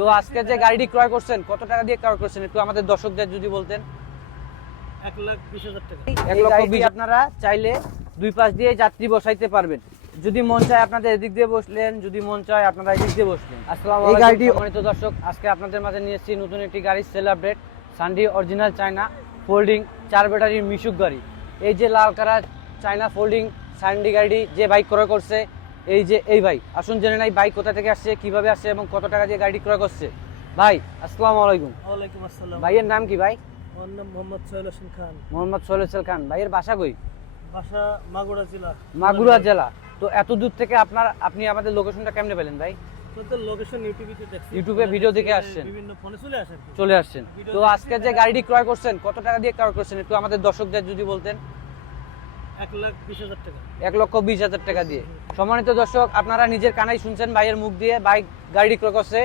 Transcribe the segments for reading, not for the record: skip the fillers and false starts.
তো আজকে যে গাড়িটি ক্রয় করছেন কত টাকা দিয়ে ক্রয় করছেন একটু আমাদের দর্শকদের যদি বলতেন। 1,20,000 টাকা। 1,20,000 আপনারা চাইলে দুই পাশ দিয়ে যাত্রী বসাইতে পারবেন। যদি মন চায় আপনাদের এদিক দিয়ে বসলেন, যদি মন চায় আপনারা এদিক দিয়ে বসলেন। আসসালামু আলাইকুম গাড়িটি সম্মানিত দর্শক, আজকে আপনাদের মাঝে নিয়ে এসেছি নতুন একটি গাড়ি সেল আপডেট। সানডি অরিজিনাল চায়না ফোল্ডিং 4 ব্যাটারির মিশুক গাড়ি। এই যে লাল কালার চায়না ফোল্ডিং সানডি গাড়িটি যে বাইক ক্রয় করছে, এই যে এই ভাই, আসুন জেনে নাই বাইক কোথা থেকে আসছে, কিভাবে আসছে এবং কত টাকা দিয়ে গাড়ি ক্রয় করছে। ভাই আসসালামু আলাইকুম। ওয়ালাইকুম আসসালাম। ভাইয়ের নাম কি ভাই? আমার নাম মোহাম্মদ সোহেল হোসেন খান। মোহাম্মদ সোহেল হোসেন খান। ভাইয়ের বাসা কই? বাসা মাগুরা জেলা। মাগুরা জেলা। তো এত দূর থেকে আপনি আমাদের লোকেশনটা কেমনে পেলেন ভাই? তোদের লোকেশন ইউটিউবে দেখছি। ইউটিউবে ভিডিও দেখে আসছেন? বিভিন্ন ফোনে চলে আসেন। চলে আসছেন। তো আজকে যে গাড়িটি ক্রয় করছেন কত টাকা দিয়ে ক্রয় করছেন একটু আমাদের দর্শকদের যদি বলতেন। 1,20,000 টাকা। 1,20,000 টাকা দিয়ে। সম্মানিত দর্শক, আপনারা নিজের কানাই শুনছেন ভাইয়ের মুখ দিয়ে, বাইক গাড়ি ক্রয় করছে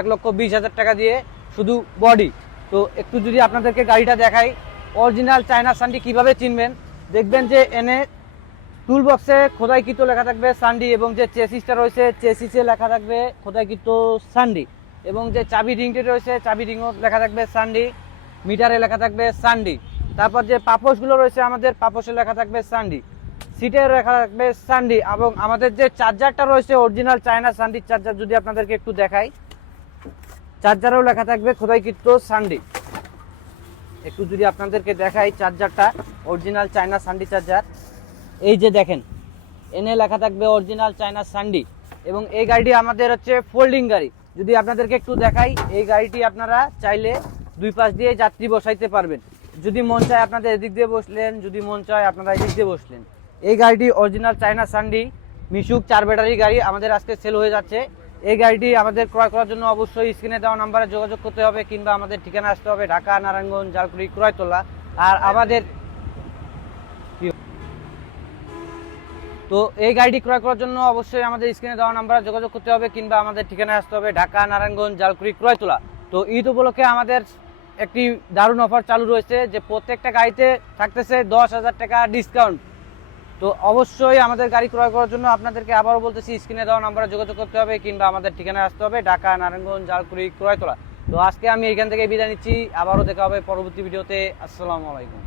1,20,000 টাকা দিয়ে, শুধু বডি। তো একটু যদি আপনাদেরকে গাড়িটা দেখাই, অরিজিনাল চায়না সানডি কিভাবে চিনবেন দেখবেন যে এনে টুল বক্সে খোদাইকৃত লেখা থাকবে সানডি, এবং যে চেসিসটা রয়েছে চেসিসে লেখা থাকবে খোদাইকৃত সানডি, এবং যে চাবি রিংটি রয়েছে চাবি রিংও লেখা থাকবে সানডি, মিটারে লেখা থাকবে সানডি। তারপর যে পাপোশগুলো রয়েছে আমাদের পাপোশে লেখা থাকবে সানডি, সিটে লেখা থাকবে সানডি, এবং আমাদের যে চার্জারটা রয়েছে অরিজিনাল চায়না সানডি চার্জার যদি আপনাদেরকে একটু দেখাই, চার্জারেও লেখা থাকবে খোদাইকৃত সানডি। একটু যদি আপনাদেরকে দেখাই চার্জারটা, অরিজিনাল চায়না সানডি চার্জার, এই যে দেখেন এনে লেখা থাকবে অরিজিনাল চায়না সানডি। এবং এই গাড়িটি আমাদের হচ্ছে ফোল্ডিং গাড়ি। যদি আপনাদেরকে একটু দেখাই, এই গাড়িটি আপনারা চাইলে দুই পাশ দিয়ে যাত্রী বসাইতে পারবেন। যদি মন চায় আপনাদের এদিক দিয়ে বসলেন, যদি মন চায় আপনারা এদিক দিয়ে বসলেন। এই গাড়িটি অরিজিনাল চায়না সানডি মিশুক 4 ব্যাটারি গাড়ি আমাদের আজকে সেল হয়ে যাচ্ছে। এই গাড়িটি আমাদের ক্রয় করার জন্য অবশ্যই স্ক্রিনে দেওয়া নাম্বারে যোগাযোগ করতে হবে, কিংবা আমাদের ঠিকানা আসতে হবে ঢাকা, নারায়ণগঞ্জ, জালকুড়ি, ক্রয়তলা। আর আমাদের তো এই গাড়িটি ক্রয় করার জন্য অবশ্যই আমাদের স্ক্রিনে দেওয়া নাম্বারে যোগাযোগ করতে হবে, কিংবা আমাদের ঠিকানায় আসতে হবে ঢাকা, নারায়ণগঞ্জ, জালকুড়ি, ক্রয়তলা। তো ঈদ উপলক্ষে আমাদের একটি দারুণ অফার চালু রয়েছে, যে প্রত্যেকটা গাড়িতে থাকতেছে 10,000 টাকা ডিসকাউন্ট। তো অবশ্যই আমাদের গাড়ি ক্রয় করার জন্য আপনাদেরকে আবারও বলতেছি স্ক্রিনে দেওয়া নাম্বারে যোগাযোগ করতে হবে, কিংবা আমাদের ঠিকানায় আসতে হবে ঢাকা, নারায়ণগঞ্জ, জালকুড়ি, ক্রয়তলা। তো আজকে আমি এখান থেকে বিদায় নিচ্ছি, আবারও দেখা হবে পরবর্তী ভিডিওতে। আসসালামু আলাইকুম।